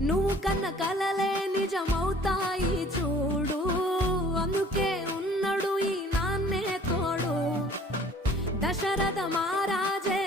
నువ్వు కన్న కలలే నిజమవుతాయి చూడు, అందుకే ఉన్నడు ఈ నాన్నే తోడు. దశరథ మహారాజే